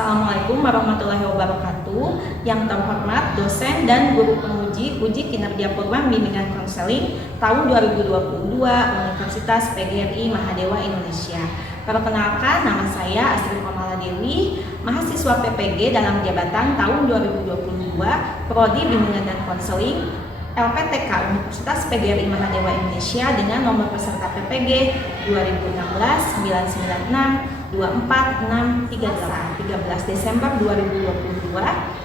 Assalamualaikum warahmatullahi wabarakatuh. Yang terhormat dosen dan guru penguji uji kinerja program bimbingan konseling tahun 2022 Universitas PGRI Mahadewa Indonesia. Perkenalkan, nama saya Astrid Komala Dewi, mahasiswa PPG dalam jabatan tahun 2022 Prodi Bimbingan dan Konseling LPTK Universitas PGRI Mahadewa Indonesia dengan nomor peserta PPG 2016 996 24638 13 Desember 2022.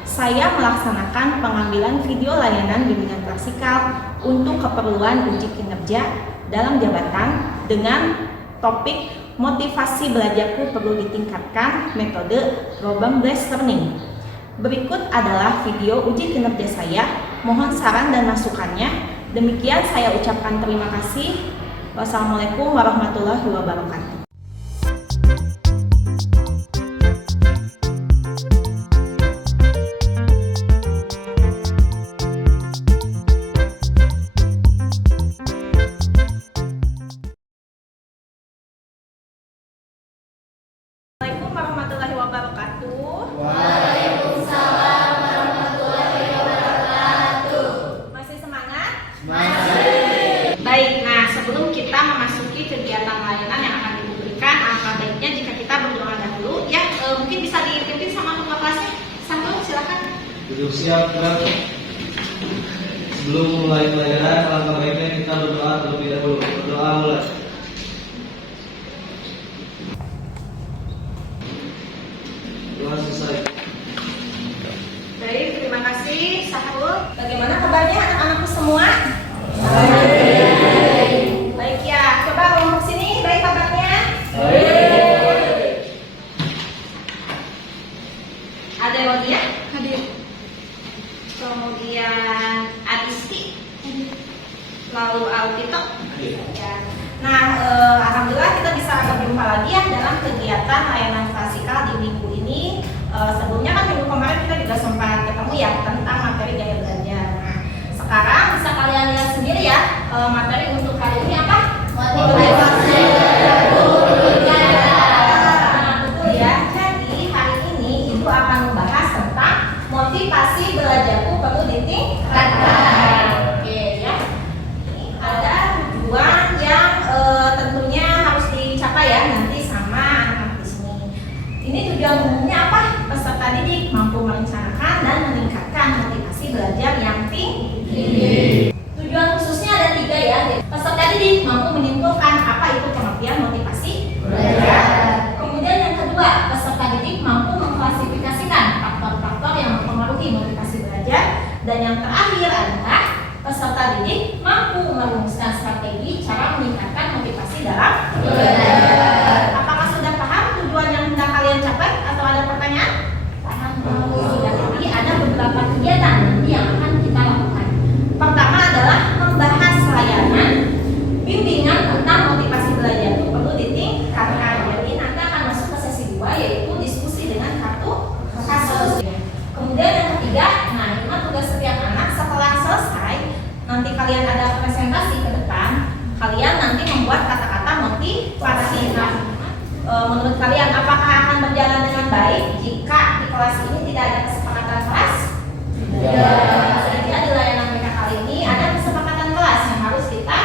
Saya melaksanakan pengambilan video layanan bimbingan klasikal untuk keperluan uji kinerja dalam jabatan dengan topik motivasi belajarku perlu ditingkatkan, metode problem based learning. Berikut adalah video uji kinerja saya. Mohon saran dan masukannya. Demikian saya ucapkan terima kasih. Wassalamualaikum warahmatullahi wabarakatuh. Assalamualaikum warahmatullahi wabarakatuh. Waalaikumsalam warahmatullahi wabarakatuh. Masih semangat? Masih. Baik, nah sebelum kita memasuki kegiatan layanan yang akan diberikan, alangkah baiknya jika kita berdoa dahulu. Ya, mungkin bisa dipimpin sama ketua kelasnya. Satu, silakan. Duduk siap, gerak. Sebelum mulai pelajaran, alangkah baiknya kita berdoa terlebih dahulu. Berdoa mulai. Doa selesai. Baik, terima kasih Sahrul. Bagaimana kabarnya anak-anakku semua? Baik ya, coba ngomong sini, baik kabarnya? Ada Rodia? Hadir. Kemudian Adisti. Lalu Altito. Ya. Nah, alhamdulillah kita bisa berjumpa lagi ya dalam kegiatan layanan klasikal di minggu ini. Sebelumnya kan minggu kemarin kita juga sempat ketemu ya tentang materi gaya belajar. Nah, sekarang bisa kalian lihat sendiri ya materi untuk hari ini apa? Motivasi belajar. Nah, betul ya. Jadi hari ini Ibu akan membahas tentang motivasi belajarku perlu ditingkatkan. Oke ya. Ini ada tujuan yang tentunya harus dicapai ya nanti sama anak-anak di sini. Ini tujuan umumnya apa? Peserta didik mampu merencanakan dan meningkatkan motivasi belajar yang tinggi. Tujuan khususnya ada 3 ya. Peserta didik mampu menyimpulkan apa itu pengertian motivasi belajar. Kemudian yang kedua, peserta didik mampu mengklasifikasikan faktor-faktor yang mempengaruhi motivasi belajar. Dan yang terakhir adalah peserta didik mampu merumuskan strategi cara meningkatkan motivasi dalam belajar. Apakah sudah paham tujuan yang hendak kalian capai atau ada pertanyaan? Paham? Sudah. Jadi ada beberapa kegiatan nanti yang akan kita lakukan. Pertama adalah membahas layanan bimbingan tentang motivasi belajar itu perlu ditingkatkan. Jadi nanti akan masuk ke sesi 2 yaitu diskusi dengan kartu kasus. Kemudian yang ketiga, nah ini tugas setiap anak setelah selesai nanti kalian ada presentasi ke depan, kalian nanti membuat kata-kata motivasi. Nah, menurut kalian apakah akan berjalan dengan baik jika di kelas ini tidak ada kesepakatan kelas? Jadi di layanan mereka kali ini ada kesepakatan kelas yang harus kita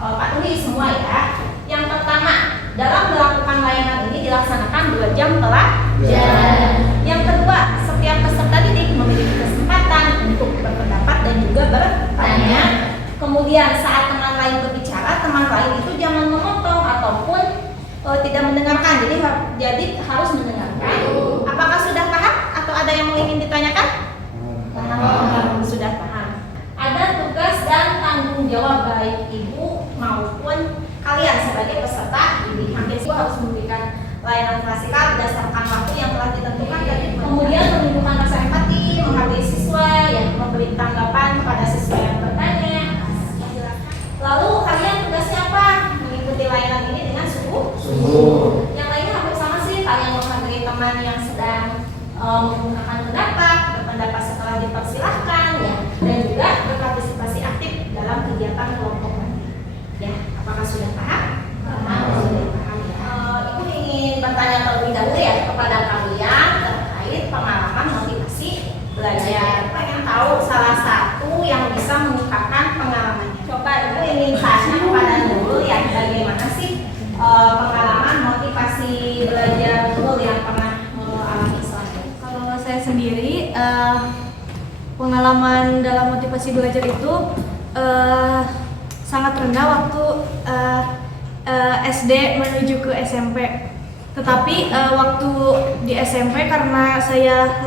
patuhi semua ya. Yang pertama, dalam melakukan layanan ini dilaksanakan 2 jam pelajaran. Yang kedua, setiap peserta didik memiliki kesempatan untuk berpendapat dan juga bertanya. Kemudian saat teman lain berbicara, teman lain itu jangan memotong ataupun tidak mendengarkan. Jadi harus mendengarkan. Apakah sudah paham atau ada yang ingin ditanyakan? Paham. Sudah paham. Ada tugas dan tanggung jawab baik ibu maupun kalian sebagai peserta didik. Hampir semua harus memberikan layanan klasikal berdasarkan waktu yang telah ditentukan dan kemudian menunjukkan rasa empati, menghargai siswa, yang memberi tanggapan kepada siswa yang bertanya. Lalu kalian tugasnya apa? Mengikuti layanan ini dengan sungguh. Yang lainnya hampir sama sih, kalian menghargai teman yang sedang menggunakan pendapat, berpendapat setelah dipersilahkan ya, dan juga berpartisipasi aktif dalam kegiatan kelompok nanti. Ya, apakah sudah paham? Sudah paham ya. Ibu ingin bertanya terlebih dahulu ya kepada kalian pengalaman dalam motivasi belajar itu sangat rendah waktu SD menuju ke SMP. Tetapi waktu di SMP karena saya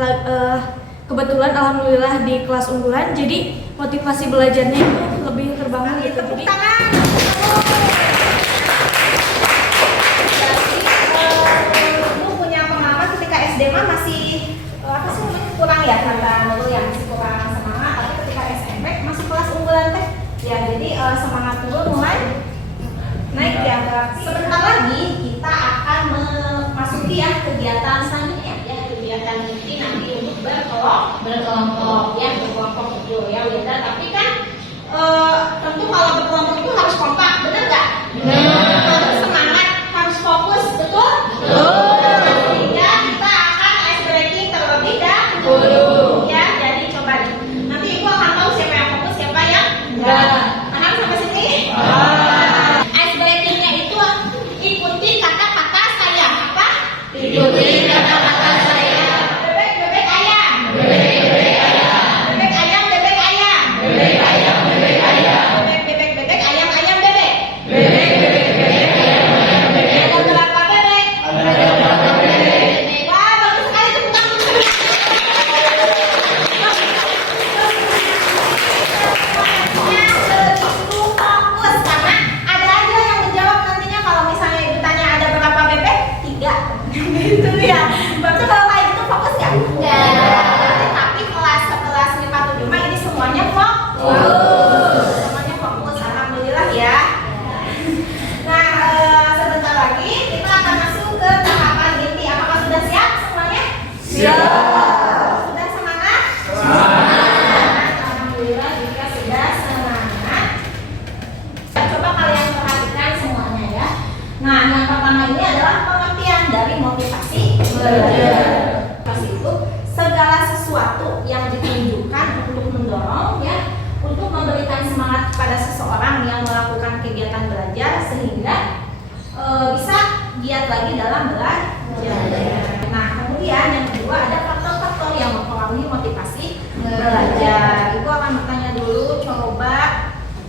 kebetulan alhamdulillah di kelas unggulan, jadi motivasi belajarnya itu lebih terbangun gitu. Jadi lu punya pengalaman ketika SD mah masih apa sih namanya kurang ya kata lu yang masih kurang semangat, tapi ketika SMP masih kelas unggulan teh ya jadi semangat dulu mulai naik ya. Sebentar lagi kita akan memasuki ya kegiatan selanjutnya ya, kegiatan inti nanti untuk berkelompok ya, berkelompok itu ya udah. Tapi kan tentu kalau berkelompok itu harus kompak, benar nggak? Harus semangat, harus fokus, betul? Sehingga kita akan ice breaking terlebih dahulu ya. Jadi coba nih, nanti ibu akan tahu siapa yang fokus, siapa yang enggak. Paham sampai sini? Ice breakingnya itu ikuti kata-kata saya. Apa? Ikuti kata-kata saya. Bebek bebek ayam. Bebek ayam. Bebek ayam bebek ayam. Bebek ayam bebek ayam. Bebek bebek bebek ayam ayam bebek. Bebek bebek bebek ayam ayam bebek. Ada berapa bebek? Ada berapa bebek? Wah, bagus sekali tepuk tangan. Itu fokus karena ada aja yang menjawab nantinya kalau misalnya ibu tanya ada berapa bebek? 3. Gitu ya. Berarti kalau kayak gitu fokus nggak? Enggak. Tapi kelas sekelas 5 7 ini semuanya fokus. Semuanya fokus. Alhamdulillah ya. Nah, sebentar lagi kita akan masuk ke tahapan inti. Apakah sudah siap semuanya? Siap. Sudah semangat? Semangat. Alhamdulillah jika sudah semangat. Coba kalian perhatikan semuanya ya. Nah, yang pertama ini adalah pengertian dari motivasi belajar. Motivasi itu segala sesuatu yang ditunjukkan untuk mendorong ya, untuk memberikan semangat kepada seseorang yang melakukan kegiatan belajar sehingga bisa giat lagi dalam belajar. Nah, kemudian yang kedua ada faktor-faktor yang mempengaruhi motivasi belajar. Ibu akan bertanya dulu, coba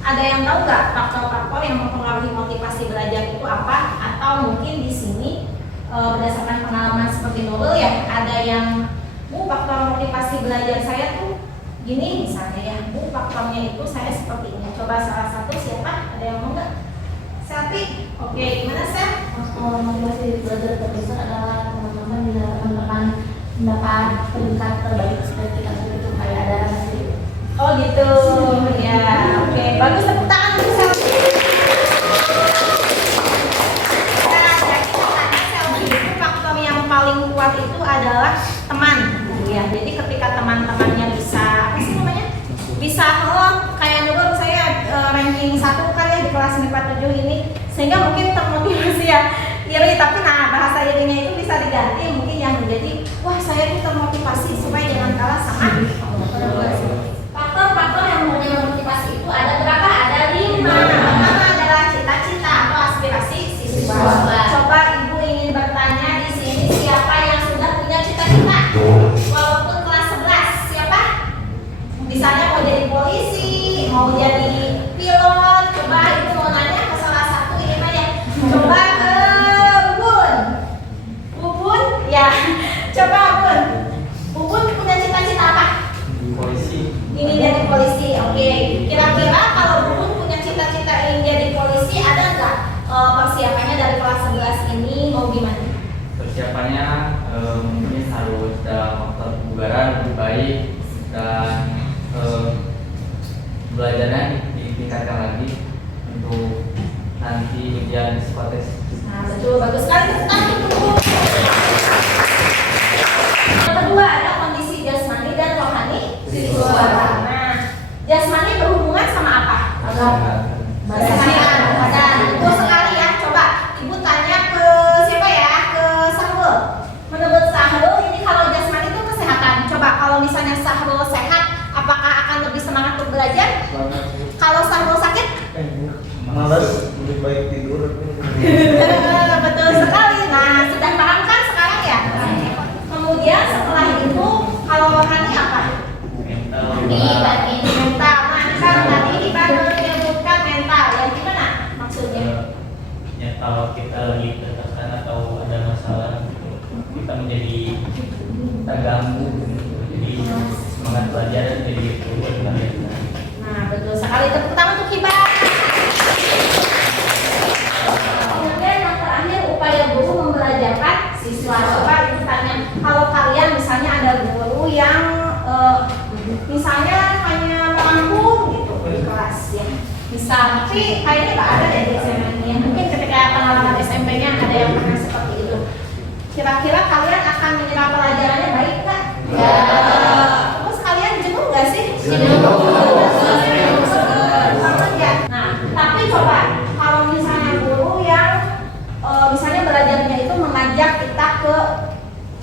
ada yang tahu nggak faktor-faktor yang mempengaruhi motivasi belajar itu apa? Atau mungkin di sini berdasarkan pengalaman seperti Nurul ya, ada yang faktor motivasi belajar saya tuh gini misalnya ya, faktornya itu saya seperti ini. Coba salah satu siapa? Ada yang mau nggak? Selfie? Oke, gimana Sel? Motivasi belajar terbesar adalah teman-teman bila teman-teman mendapat peringkat terbaik seperti kita itu kayak ada hasil. Oh gitu, ya. Oke, bagus, tepuk tangan untuk Selfie. Nah, jadi katanya Selfie itu faktor yang paling kuat itu adalah teman, ya. Jadi ketika teman-temannya bisa, apa sih namanya? Bisa kayak dulu saya ranking 1 kan ya di kelas 5 7 ini, sehingga mungkin termotivasi ya. Iri, tapi nah bahasa irinya itu bisa diganti mungkin yang menjadi wah saya ini termotivasi supaya jangan kalah sama faktor-faktor yang mempunyai motivasi itu ada berapa? Ada 5. Pertama adalah cita-cita atau aspirasi siswa. Coba ibu ingin bertanya di sini siapa yang sudah punya cita-cita? Walaupun kelas 11, siapa? Misalnya mau jadi polisi, mau jadi pilot. Coba ibu mau nanya ke salah satu ini aja. Coba ke Bubun, ya. Coba Bubun punya cita-cita apa? Polisi. Ini jadi polisi, oke. Kira-kira kalau Bubun punya cita-cita ingin jadi polisi, ada nggak persiapannya dari kelas 11 ini mau gimana? Persiapannya mungkin harus dalam waktu kebugaran lebih baik dan belajarnya ditingkatkan lagi untuk nanti ujian psikotes. Nah, betul, bagus sekali. Yang kedua ada kondisi jasmani dan rohani siswa. Nah, jasmani berhubungan sama apa? Kesehatan badan. Betul sekali ya. Coba ibu tanya ke siapa ya? Ke Sahrul. Menurut Sahrul ini kalau jasmani itu kesehatan. Coba kalau misalnya Sahrul sehat, apakah akan lebih semangat untuk belajar? Kalau Sahrul sakit? Malas, lebih baik tidur. Betul sekali. Nah, sudah paham kan sekarang ya? Kemudian setelah itu kalau rohani apa? Mental. kita lagi tertekan atau ada masalah gitu, kita menjadi terganggu gitu. Jadi semangat belajar jadi turun kalian. Nah, betul sekali. Tepuk tangan untuk Hibah. Kemudian yang terakhir, upaya guru membelajarkan siswa. Coba ibu tanya, kalau kalian misalnya ada guru yang misalnya hanya melambung gitu di kelas ya, misal, tapi kayaknya nggak ada deh di SMA-nya. Mungkin ketika pengalaman SMP-nya ada yang pernah seperti itu. Kira-kira kalian akan mengira pelajarannya baik nggak? Ya. Terus kalian jenuh nggak sih? Jenuh. Nah, tapi coba kalau misalnya guru yang misalnya belajarnya itu mengajak kita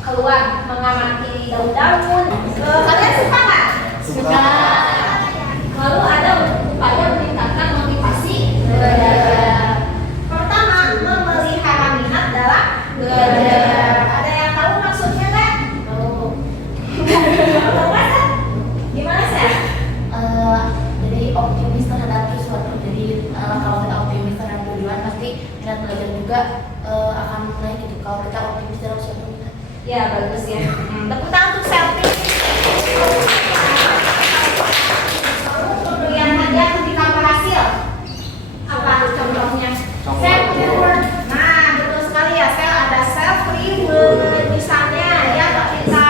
keluar mengamati daun-daun, kalian suka nggak? Suka. Lalu ada upaya meningkatkan motivasi belajar. Pertama, memelihara minat dalam belajar. Ada yang tahu maksudnya nggak? Tahu. Tahu nggak? Gimana sih? Jadi optimis terhadap sesuatu. Jadi kalau kita optimis terhadap tujuan, pasti minat belajar juga akan naik gitu. Kalau kita optimis terhadap sesuatu. Ya, bagus ya. Tepuk tangan untuk selfie. Pemberian hadiah ketika berhasil. Apa contohnya? Self reward. Nah, betul sekali ya. Ada self reward. Misalnya ya, ketika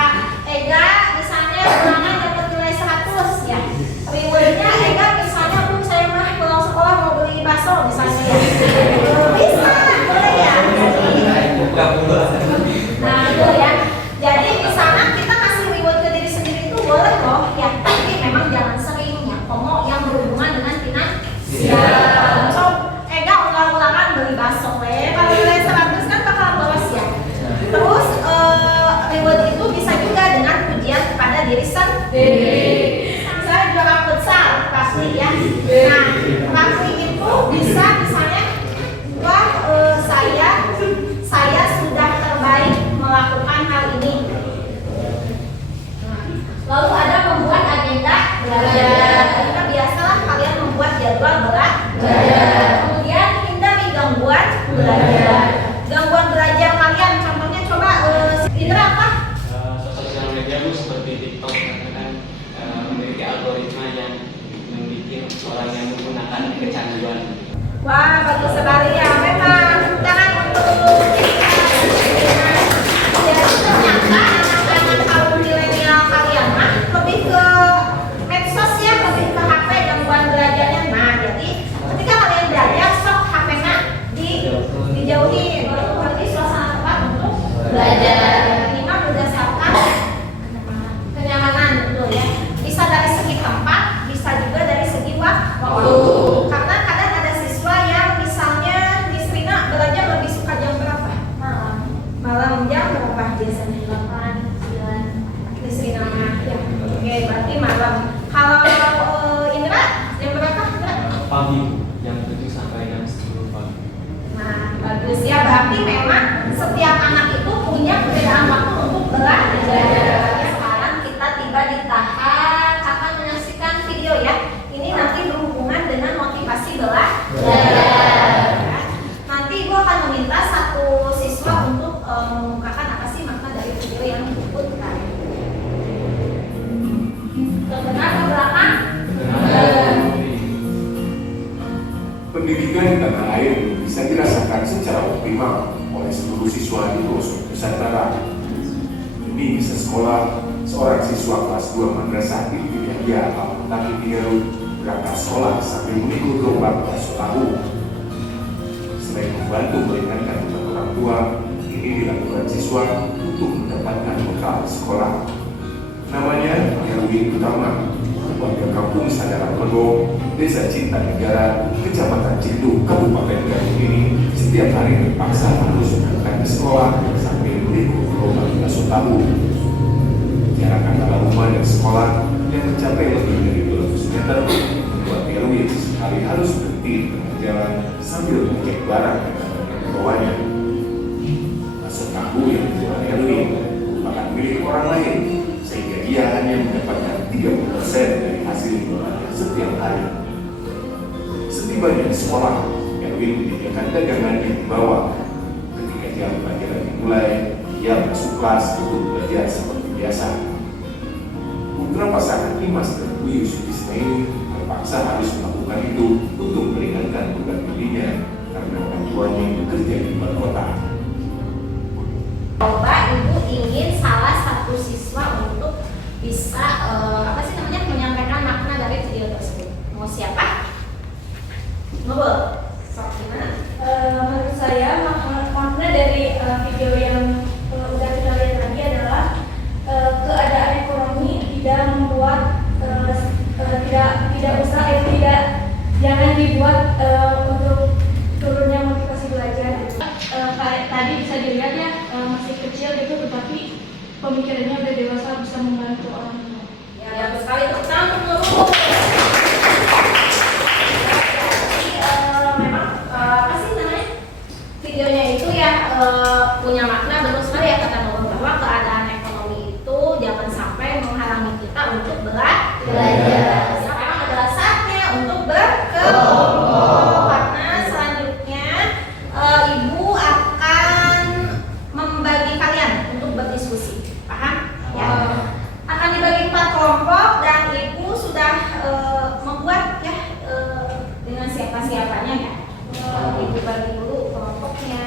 Ega misalnya ulangan dapat nilai 100 ya. Rewardnya Ega misalnya, Bu, saya mah pulang sekolah mau beli bakso misalnya ya. Bisa, boleh ya. Nah, itu ya. Jadi di sana kita kasih reward ke diri sendiri itu boleh loh ya, tapi memang jangan sering ya. Komo yang berhubungan dengan finansial. So, Ega ulang-ulangan beli bakso kalau nilai 100 kan bakal boros ya. Terus reward itu bisa juga dengan pujian kepada diri sendiri. Saya juara futsal, pasti ya. Nah, pasti itu bisa misalnya, wah saya sudah terbaik melakukan hal ini. Lalu ada membuat agenda belajar. Kita biasalah kalian membuat jadwal belajar. Kemudian hindari gangguan belajar. Gangguan belajar kalian, contohnya coba Indra apa? Sosial media itu seperti TikTok karena kan memiliki algoritma yang membuat orang yang menggunakan kecanduan. Wah, bagus sekali ya. Memang tangan untuk kita. Jadi ternyata anak-anak kaum milenial kalian mah lebih ke medsos ya, lebih ke HP, gangguan belajarnya. Nah, jadi ketika kalian belajar, sok HP-nya dijauhi. Berarti suasana tempat untuk belajar. Lima berdasarkan kenyamanan, betul ya. Bisa dari segi tempat, bisa juga dari segi waktu. Karena kadang ada siswa yang misalnya di Serina belajar lebih suka jam berapa? Malam jam berapa biasanya? 8, 9 di Serina mah ya. Oke, berarti malam. Kalau Indra jam berapa? Pagi jam 7 sampai jam 10 pagi. Nah, bagus ya. Berarti memang setiap anak itu punya perbedaan waktu untuk belajar. Sekarang kita tiba di tahap akan menyaksikan video ya. Ini nanti berhubungan dengan motivasi belajar. Nanti Ibu akan meminta satu siswa untuk mengemukakan apa sih makna dari video yang diputar. Terbenar ke belakang? Pendidikan di tanah air bisa dirasakan secara optimal oleh seluruh siswa di pelosok Nusantara. Ini bisa sekolah, seorang siswa kelas 2 madrasah di Widya Al-Mutaqi Garut berangkat sekolah sambil mengikuti gelombang bakso tahu. Selain membantu meringankan beban orang tua, ini dilakukan siswa untuk mendapatkan bekal sekolah. Namanya Erwin Utama, warga kampung Sadaran Lego, Desa Cinta Negara, Kecamatan Ciledug, Kabupaten Garut ini setiap hari terpaksa harus berangkat ke sekolah sambil mengikuti gelombang bakso tahu. Jarak antara rumah dan sekolah yang mencapai lebih dari 200 meter membuat Erwin sekali harus berhenti di tengah jalan sambil mengecek barang yang dibawanya. Bakso tahu yang dijual Erwin merupakan milik orang lain, sehingga ia hanya mendapatkan 30% dari hasil jualannya setiap hari. Setibanya di sekolah, Erwin menyediakan dagangan yang dibawa kelas untuk belajar seperti biasa. Putra pasangan Imas dan Dwi Sutisna ini terpaksa harus melakukan itu untuk meringankan beban dirinya karena orang tuanya bekerja di luar kota. Coba ibu ingin salah satu siswa untuk bisa menyampaikan makna dari video tersebut. Mau siapa? Ngobrol. Sok gimana? Menurut saya makna dari video yang udah kita lihat tadi adalah keadaan ekonomi tidak membuat jangan dibuat untuk turunnya motivasi belajar. Kayak tadi bisa dilihat ya masih kecil gitu tetapi pemikirannya udah dewasa, bisa membantu orang tua. Ya, bagus sekali. Tepuk tangan untuk guru. Memang videonya itu ya punya makna, betul sekali ya kata Nurul, bahwa keadaan ekonomi itu jangan sampai menghalangi kita untuk belajar. Sekarang adalah saatnya untuk berkelompok, karena selanjutnya ibu akan membagi kalian untuk berdiskusi, paham? Ya. Akan dibagi 4 kelompok dan ibu sudah membuat ya dengan siapa-siapanya ya. Ibu bagi dulu kelompoknya.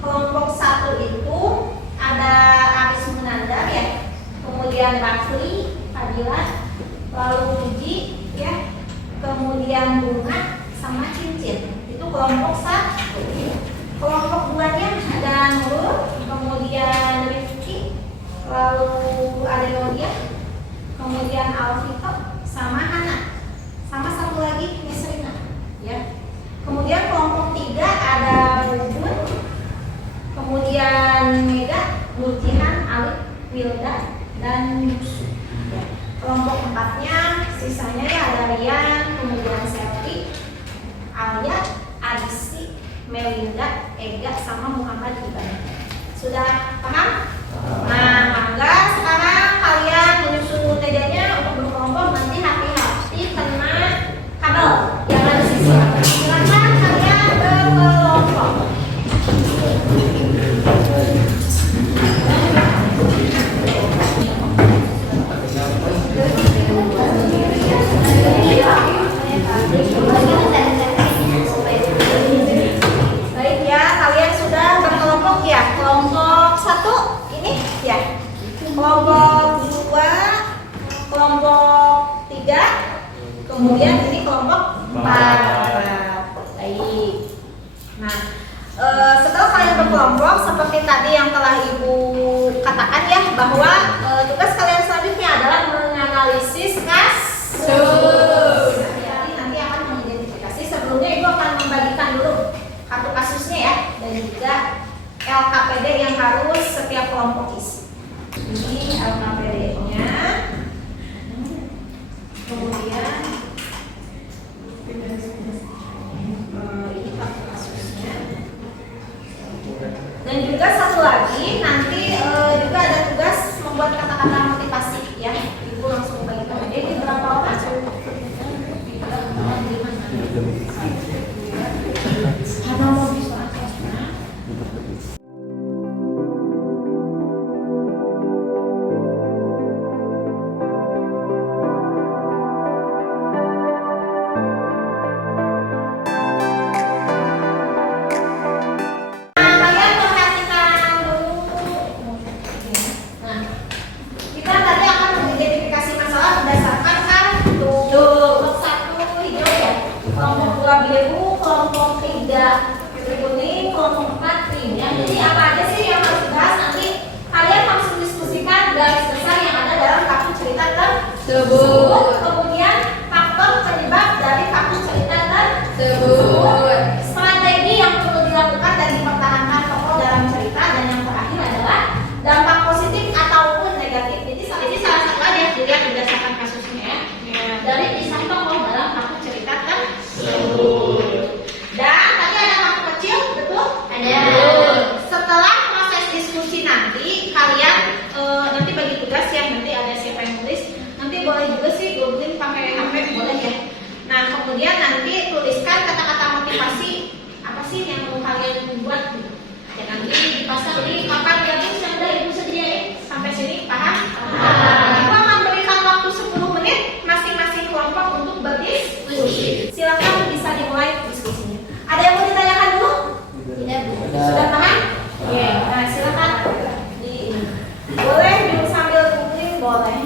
Kelompok 1 itu ada Aris Munandar ya, kemudian Rafli, Fadila, lalu Puji ya, kemudian Bunga sama Cincin. Itu kelompok 1. Kelompok 2-nya ada Nurul, kemudian Rifki, lalu ada Nodia, kemudian Alfito sama Hana, sama satu lagi Nisrina ya. Kemudian kelompok 3 ada Bubun, kemudian Mega, Nurjihan, Alif, Wilda, dan Yusuf. Kelompok 4-nya sisanya ya ada Rian, kemudian Selvi, Alia, Adisti, Melinda, Ega, sama Muhammad Iban. Sudah paham? Nah, mangga sekarang kalian menyusun mejanya untuk berkelompok. Nanti hati-hati kena kabel, jangan siswa. Silakan kalian berkelompok. Baik ya, kalian sudah berkelompok ya. Kelompok 1 ini ya. Kelompok 2, kelompok 3, kemudian ini kelompok 4. Baik. Nah, setelah kalian berkelompok seperti tadi yang telah ibu katakan ya, bahwa tugas kalian selanjutnya adalah menganalisis kasus. Nanti akan mengidentifikasi. Sebelumnya ibu akan membagikan dulu kartu kasusnya ya, dan juga LKPD yang harus setiap kelompok isi. Ini LKPD-nya, kemudian ini kartu kasusnya, dan juga satu lagi nanti juga ada tugas membuat kata-kata motivasi ya. Ibu langsung bagikan aja. Ini berapa orang? Karena mau bisa aksesnya. Kemudian faktor penyebab dari kartu cerita tersebut, strategi yang perlu dilakukan dan dipertahankan tokoh dalam cerita, dan yang terakhir adalah dampak positif ataupun negatif. Jadi salah satu aja dilihat berdasarkan kasusnya ya, dari kisah tokoh dalam kartu cerita tersebut. Dan tadi ada kartu kecil, betul? Ada. Setelah proses diskusi nanti kalian nanti bagi tugas ya, nanti ada siapa yang nulis. Nanti boleh juga sih googling pakai HP, boleh ya. Nah, kemudian nanti mulai diskusinya. Ada yang mau ditanyakan dulu? Tidak, Bu. Sudah paham? Oke, nah silakan boleh duduk sambil googling, boleh.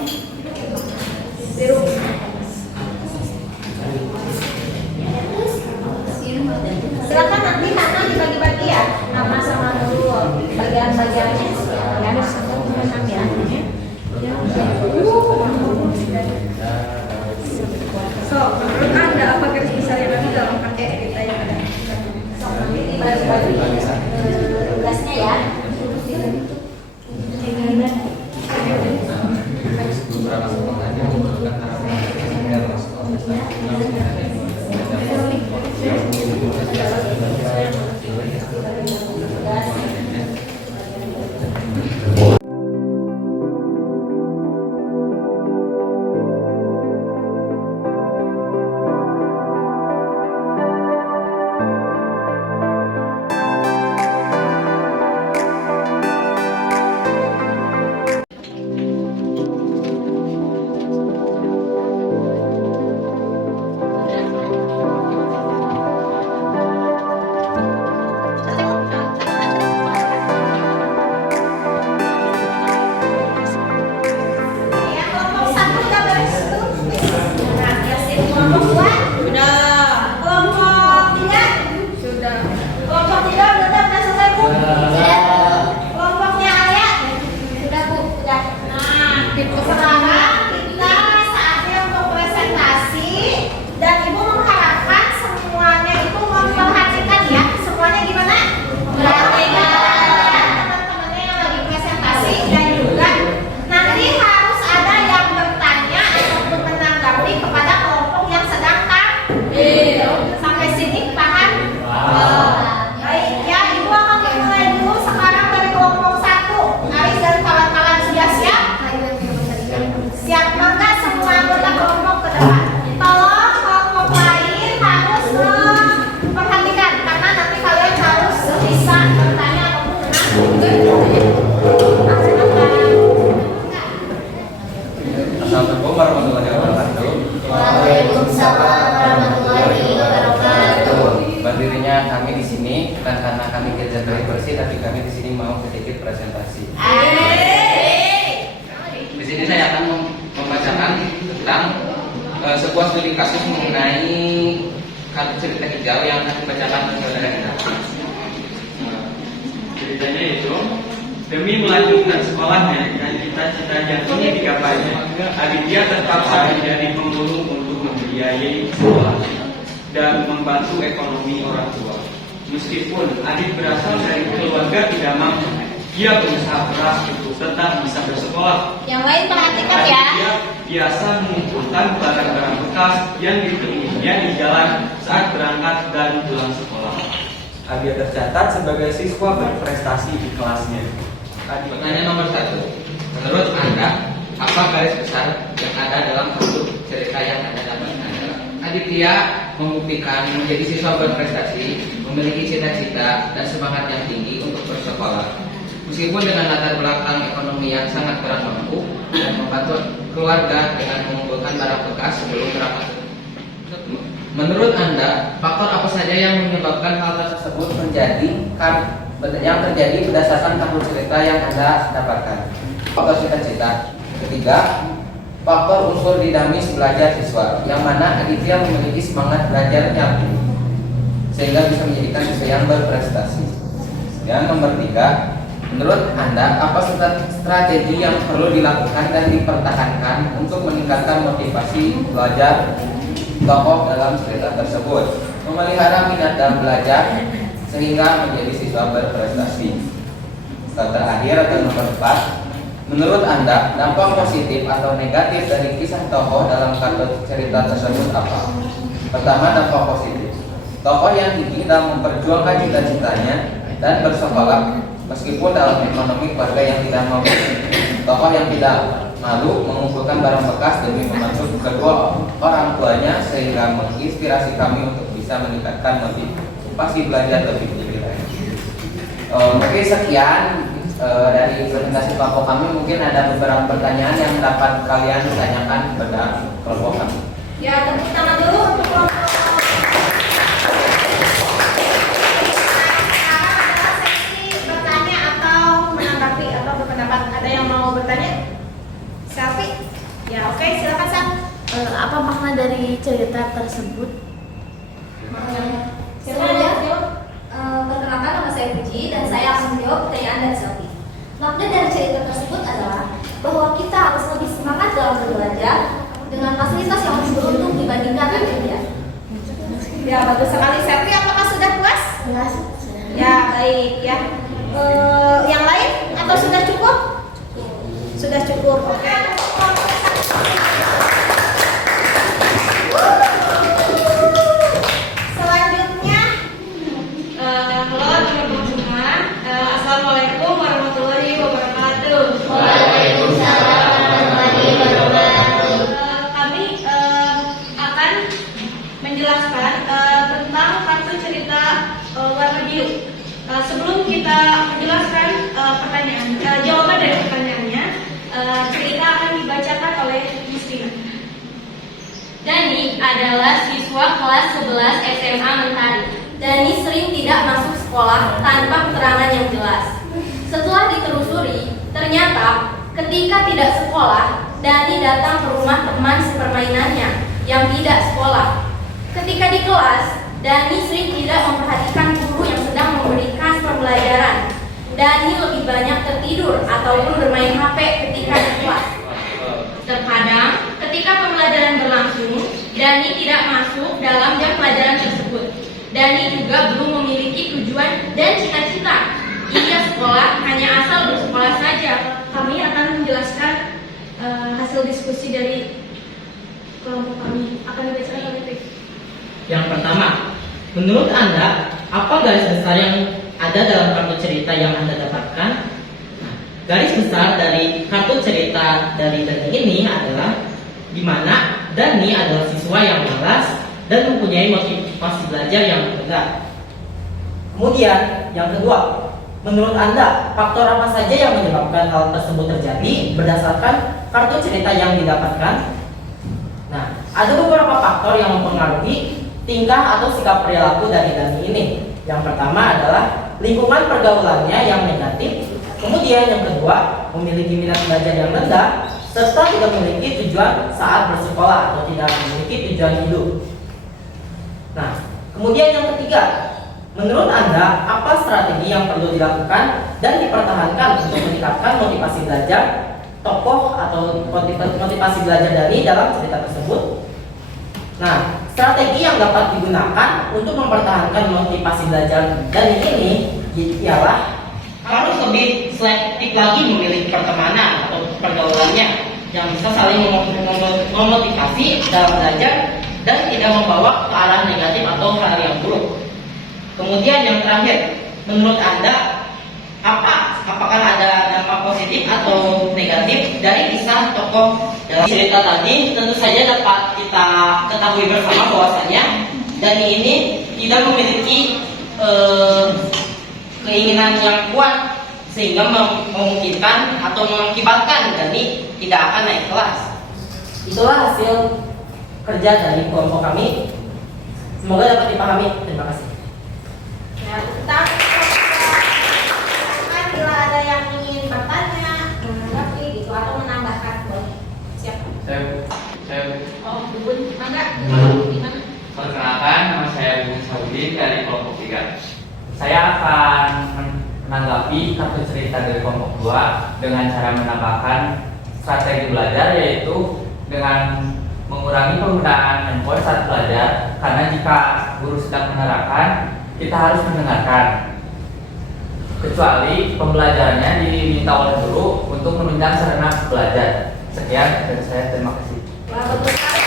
Biru. Silakan nanti karena dibagi-bagi ya, nama sama dulu bagian-bagiannya. Ya, satu ya. So, menurut Anda apa garis besar yang ada dalam kakek cerita yang ada? Sok nanti dibagi-bagi tugasnya ya. Beberapa sekolah yang membutuhkan Ya, kelompok satu udah beres tuh. Nah, biasin kelompok dua. Sudah. Kelompok tiga. Sudah. Kelompok tiga udah selesai Bu. Kelompoknya Alia. Sudah, Bu. Udah. Nah, sekarang kita saatnya untuk presentasi dan Ibu mengharapkan semuanya itu memperhatikan ya. Semuanya gimana? Perhatikan teman-temannya yang lagi presentasi dan juga nanti harus ada yang bertanya ataupun menanggapi kepada kelompok yang sedang tampil. Sampai sini paham? Baik ya, Ibu akan memulai dulu sekarang dari kelompok satu. Aris dan kawan-kawan sudah siap? Siap, maka semua anggota kelompok ke depan. Tolong kelompok lain harus memperhatikan karena nanti kalian harus bisa bertanya ataupun Assalamualaikum warahmatullahi wabarakatuh. Waalaikumsalam warahmatullahi wabarakatuh. Berdirinya kami di sini bukan karena kami kerja bersih, tapi kami di sini mau sedikit presentasi. Di sini saya akan membacakan tentang sebuah studi kasus mengenai cerita hijau yang akan dibacakan oleh saudara kita. Ceritanya itu, demi melanjutkan sekolahnya dan cita-cita yang ingin digapainya, Aditya terpaksa menjadi pemulung untuk membiayai sekolah dan membantu ekonomi orang tua. Meskipun Adit berasal dari keluarga tidak mampu, dia berusaha keras untuk tetap bisa bersekolah. yang lain perhatikan ya. Aditya biasa mengumpulkan barang-barang bekas yang ditemuinya di jalan saat berangkat dan pulang sekolah. Aditya tercatat sebagai siswa berprestasi di kelasnya. Pertanyaan nomor 1. Menurut Anda, apa garis besar yang ada dalam bentuk cerita yang ada dalam Anda? Aditya membuktikan menjadi siswa berprestasi, memiliki cita-cita dan semangat yang tinggi untuk bersekolah. Meskipun dengan latar belakang ekonomi yang sangat kurang mampu dan membantu keluarga dengan mengumpulkan barang bekas sebelum berangkat. Menurut Anda, faktor apa saja yang menyebabkan hal tersebut yang terjadi berdasarkan kartu cerita yang Anda dapatkan? Faktor cita-cita. Ketiga, faktor unsur dinamis belajar siswa, yang mana Aditya memiliki semangat belajar yang tinggi sehingga bisa menjadikan siswa yang berprestasi. Dan nomor 3, menurut Anda, apa strategi yang perlu dilakukan dan dipertahankan untuk meningkatkan motivasi belajar tokoh dalam cerita tersebut, memelihara minat dalam belajar sehingga menjadi siswa berprestasi? Dan terakhir atau nomor 4, menurut Anda, dampak positif atau negatif dari kisah tokoh dalam kartu cerita tersebut apa? Pertama, dampak positif. Tokoh yang gigih dalam memperjuangkan cita-citanya dan bersekolah meskipun dalam ekonomi keluarga yang tidak mampu. Tokoh yang tidak malu mengumpulkan barang bekas demi membantu kedua orang tuanya sehingga menginspirasi kami untuk bisa meningkatkan motivasi belajar lebih tinggi lagi. Mungkin sekian dari presentasi kelompok kami. Mungkin ada beberapa pertanyaan yang dapat kalian tanyakan pada kelompok kami. Ya, tepuk tangan dulu untuk kelompok cerita tersebut? Siapa? Perkenalkan, nama saya Puji dan saya akan menjawab pertanyaan dari Selvi. Makna dari cerita tersebut adalah bahwa kita harus lebih semangat dalam belajar dengan fasilitas yang lebih beruntung dibandingkan akhirnya. Ya, bagus sekali Selvi. Apakah sudah puas? Ya, baik ya. Yang lain atau sudah cukup? Sudah cukup. Oke. Selanjutnya, Halo teman-teman semua, Assalamualaikum warahmatullahi wabarakatuh. Waalaikumsalam warahmatullahi wabarakatuh. Kami akan menjelaskan tentang kartu cerita warna biru. Sebelum kita menjelaskan jawaban dari pertanyaannya, cerita akan dibacakan oleh Mustina. Dani adalah siswa kelas 11 SMA Mentari. Dani sering tidak masuk sekolah tanpa keterangan yang jelas. Setelah ditelusuri, ternyata ketika tidak sekolah, Dani datang ke rumah teman sepermainannya yang tidak sekolah. Ketika di kelas, Dani sering tidak memperhatikan guru yang sedang memberikan pembelajaran. Dani lebih banyak tertidur ataupun bermain HP ketika di kelas. Terkadang, ketika pembelajaran berlangsung, Dani tidak masuk dalam jam pelajaran tersebut. Dani juga belum memiliki tujuan dan cita-cita. Ia sekolah hanya asal bersekolah saja. Kami akan menjelaskan hasil diskusi dari kelompok kami. Akan dibacakan oleh Pik. Yang pertama, menurut Anda, apa garis besar yang ada dalam kartu cerita yang Anda dapatkan? Nah, garis besar dari kartu cerita dari Dani ini adalah di mana Dani adalah siswa yang malas dan mempunyai motivasi belajar yang rendah. Kemudian, yang kedua, menurut Anda, faktor apa saja yang menyebabkan hal tersebut terjadi berdasarkan kartu cerita yang didapatkan? Nah, ada beberapa faktor yang mempengaruhi tingkah atau sikap perilaku dari Dani ini. Yang pertama adalah lingkungan pergaulannya yang negatif. Kemudian yang kedua, memiliki minat belajar yang rendah, serta tidak memiliki tujuan saat bersekolah atau tidak memiliki tujuan hidup. Nah, kemudian yang ketiga, menurut Anda, apa strategi yang perlu dilakukan dan dipertahankan untuk meningkatkan motivasi belajar tokoh atau motivasi belajar Dani dalam cerita tersebut? Nah, strategi yang dapat digunakan untuk mempertahankan motivasi belajar Dani ini ialah harus lebih selektif lagi memilih pertemanan atau pergaulannya yang bisa saling memotivasi dalam belajar dan tidak membawa ke arah negatif atau hal yang buruk. Kemudian yang terakhir, menurut Anda apakah ada dampak positif atau negatif dari kisah tokoh dalam cerita tadi? Tentu saja dapat kita ketahui bersama bahwasanya Dani ini tidak memiliki keinginan yang kuat sehingga memungkinkan atau mengakibatkan Dani tidak akan naik kelas. Itulah hasil kerja dari kelompok kami. Semoga dapat dipahami. Terima kasih. Ya, kita bila ada yang ingin bertanya, menanggapi gitu atau menambahkan, boleh. Siapa? Saya Oh, Bubun, mangga. Gimana? Perkenalkan, nama saya Bung Saudin dari kelompok 3. Saya akan menanggapi kartu cerita dari kelompok 2 dengan cara menambahkan strategi belajar, yaitu dengan mengurangi penggunaan handphone saat belajar, karena jika guru sedang menerangkan, kita harus mendengarkan. Kecuali pembelajarannya diminta oleh guru untuk menunjang sarana belajar. Sekian dari saya, terima kasih. Wah, betul sekali.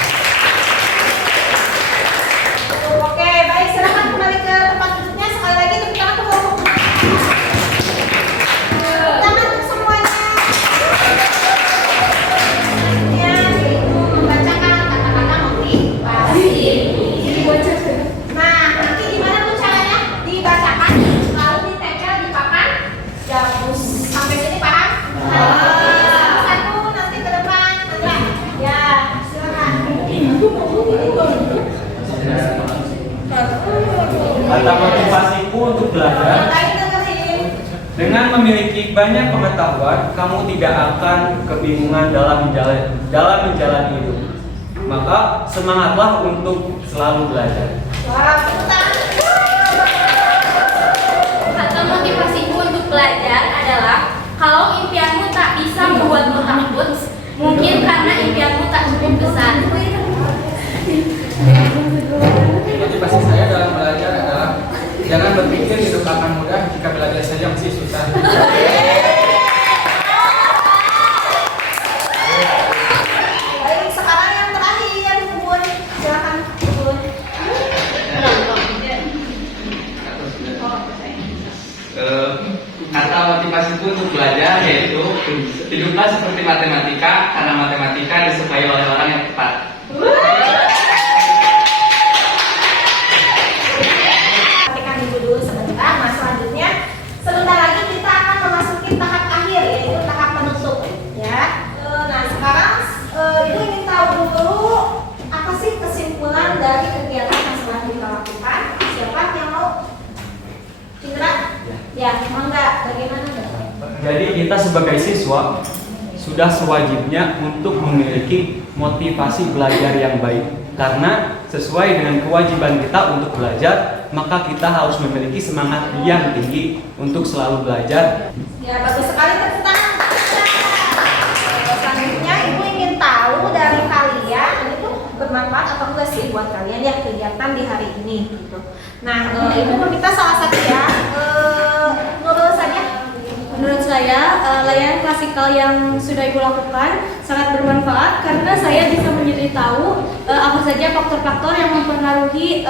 Oke, baik, silakan kembali ke tempat duduknya. Sekali lagi tepuk tangan untuk kelompok. Tangan untuk semuanya. Selanjutnya yaitu membacakan kata-kata motivasi. Nah, nanti gimana tuh caranya? Dibacakan, lalu ditempel di papan gabus. Sampai sini paham? Satu nanti ke depan, Sandra. Ya, silakan. Kata motivasiku untuk belajar: Lagi dengerin. dengan memiliki banyak pengetahuan, kamu tidak akan kebingungan dalam menjalani hidup. Maka semangatlah untuk selalu belajar. Wah, tepuk tangan. Kata motivasiku untuk belajar adalah kalau impianmu tak bisa membuatmu takut, mungkin karena impianmu tak cukup besar. Motivasi saya dalam belajar adalah jangan berpikir hidup akan mudah jika belajar saja masih susah. Baik, sekarang yang terakhir, Bun. Silakan, Bun. Kata motivasiku untuk belajar yaitu hiduplah seperti matematika karena matematika disukai oleh orang yang tepat. Perhatikan ibu dulu sebentar. Nah, selanjutnya sebentar lagi kita akan memasuki tahap akhir, yaitu tahap penutup, ya. Nah, sekarang ibu ingin tahu dulu apa sih kesimpulan dari kegiatan yang telah kita lakukan. Siapa yang mau? Cindra? Ya, mangga. Bagaimana? Jadi kita sebagai siswa sudah sewajibnya untuk memiliki motivasi belajar yang baik. Karena sesuai dengan kewajiban kita untuk belajar, maka kita harus memiliki semangat yang tinggi untuk selalu belajar. Ya, bagus sekali, tepuk tangan. Selanjutnya ibu ingin tahu dari kalian itu bermanfaat atau enggak sih buat kalian ya kegiatan di hari ini gitu. Nah, ibu meminta salah satu ya, Nurul saja. Menurut saya, layanan klasikal yang sudah Ibu lakukan sangat bermanfaat karena saya bisa menjadi tahu apa saja faktor-faktor yang mempengaruhi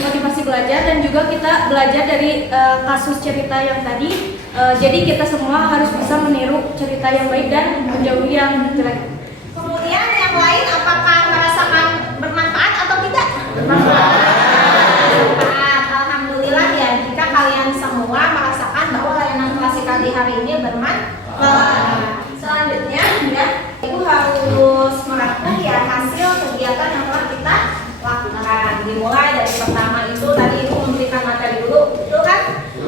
motivasi belajar dan juga kita belajar dari kasus cerita yang tadi. Jadi kita semua harus bisa meniru cerita yang baik dan menjauhi yang jelek. Kemudian yang lain apakah merasakan bermanfaat atau tidak? Bermanfaat. Alhamdulillah ya, jika kalian semua merasakan bahwa layanan klasikal di hari ini bermanfaat. Selanjutnya ya, ibu harus merangkum ya hasil kegiatan yang telah kita lakukan. Dimulai dari pertama itu tadi ibu memberikan materi dulu, betul kan?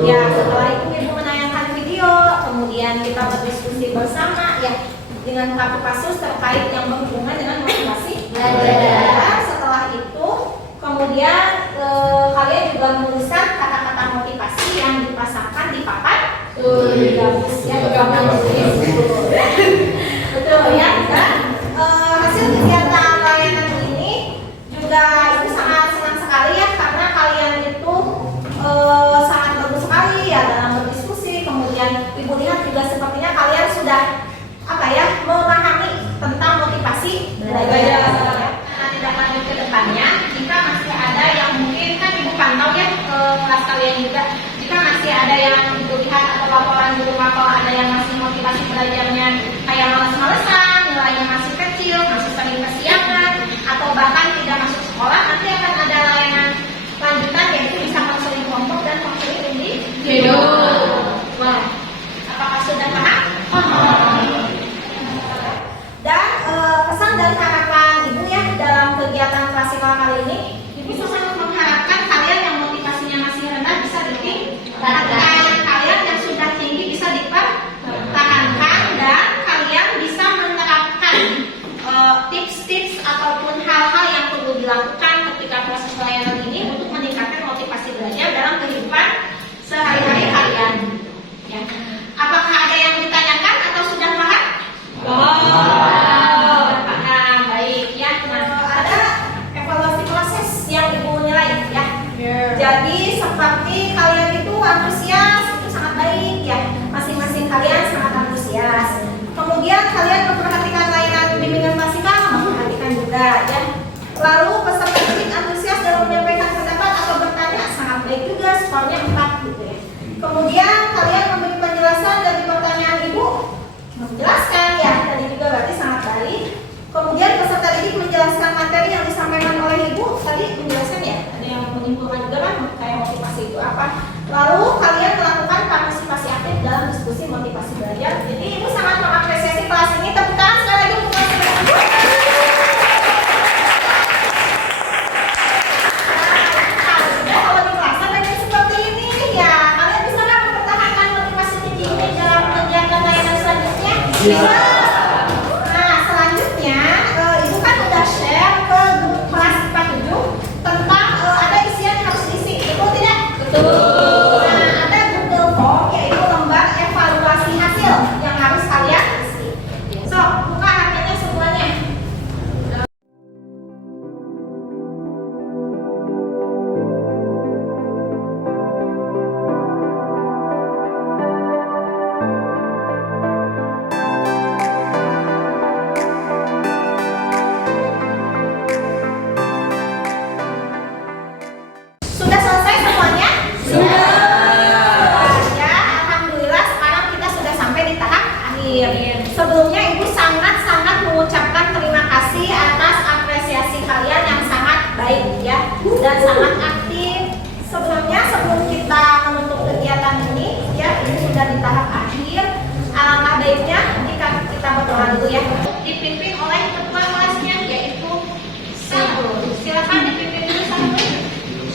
Ya, setelah itu ibu menayangkan video, kemudian kita berdiskusi bersama ya dengan satu kasus terkait yang berhubungan dengan motivasi belajar. Setelah itu kemudian kalian juga menuliskan kata-kata motivasi yang dipasangkan di papan tulis ya, betul ya. Dan hasil kegiatan layanan ini juga itu sangat senang sekali ya karena kalian itu sangat bagus sekali ya dalam berdiskusi. Kemudian ibu lihat juga sepertinya kalian sudah apa ya memahami tentang motivasi belajar. Nah, tidak lanjut ke depannya, jika masih ada yang mungkin kan ibu pantau ya kelas kalian juga, jika masih ada yang ibu lihat atau laporan di rumah kalau ada yang masih motivasi belajarnya kayak malas-malesan, nilainya masih kecil, masih sering kesiangan, atau bahkan tidak masuk sekolah, nanti akan ada layanan lanjutan yaitu bisa konseling kelompok dan konseling individu. Wah, apakah sudah paham? Dan pesan dan harapan ibu ya dalam kegiatan klasikal kali ini, ibu sangat mengharapkan kalian yang motivasinya masih rendah bisa ditingkatkan, kalian yang sudah tinggi bisa dipertahankan, dan kalian bisa menerapkan tips-tips ataupun hal-hal yang perlu dilakukan ketika proses pelayanan ini untuk meningkatkan motivasi belajar dalam kehidupan sehari-hari kalian. Ya. Apakah ada yang ditanyakan atau sudah paham? Paham, baik ya. Nah, ada evaluasi proses yang ibu nilai ya. Jadi seperti kalian itu antusias itu sangat baik ya. Masing-masing kalian sangat antusias. Kemudian kalian memperhatikan layanan bimbingan klasikal, memperhatikan juga ya. Lalu peserta didik antusias dalam menyampaikan pendapat atau bertanya sangat baik juga, skornya 4 gitu ya. Kemudian kalian memberi penjelasan dari pertanyaan ibu, menjelaskan ya, tadi juga berarti sangat baik. Kemudian peserta didik menjelaskan materi yang disampaikan oleh ibu, tadi menjelaskan ya, ada yang menyimpulkan juga kan kayak motivasi itu apa. Lalu kalian melakukan partisipasi aktif dalam diskusi motivasi belajar. Jadi ibu sangat mengapresiasi kelas ini. Tepuk tangan sekali lagi untuk kelas ini. Kalau di kelas ada yang seperti ini ya, kalian bisa nggak mempertahankan motivasi tinggi ini dalam kegiatan layanan selanjutnya? Bisa. Nah, selanjutnya ibu kan udah share dipimpin oleh ketua kelasnya yaitu Sahrul. Silakan dipimpin dulu Sahrul.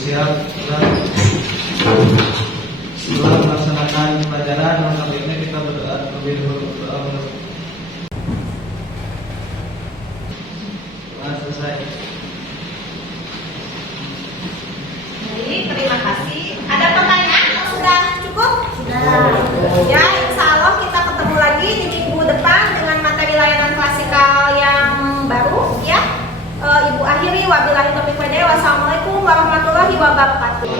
Siap. Setelah melaksanakan pelajaran, maka baiknya kita berdoa terlebih dahulu. Selesai. Baik, terima kasih. Ada pertanyaan yang sudah cukup? Sudah. Ya, insya Allah kita ketemu lagi di minggu depan dengan materi layanan klasikal yang baru ya. Ibu akhiri wabillahi taufiq wal hidayah. Wassalamualaikum warahmatullahi wabarakatuh.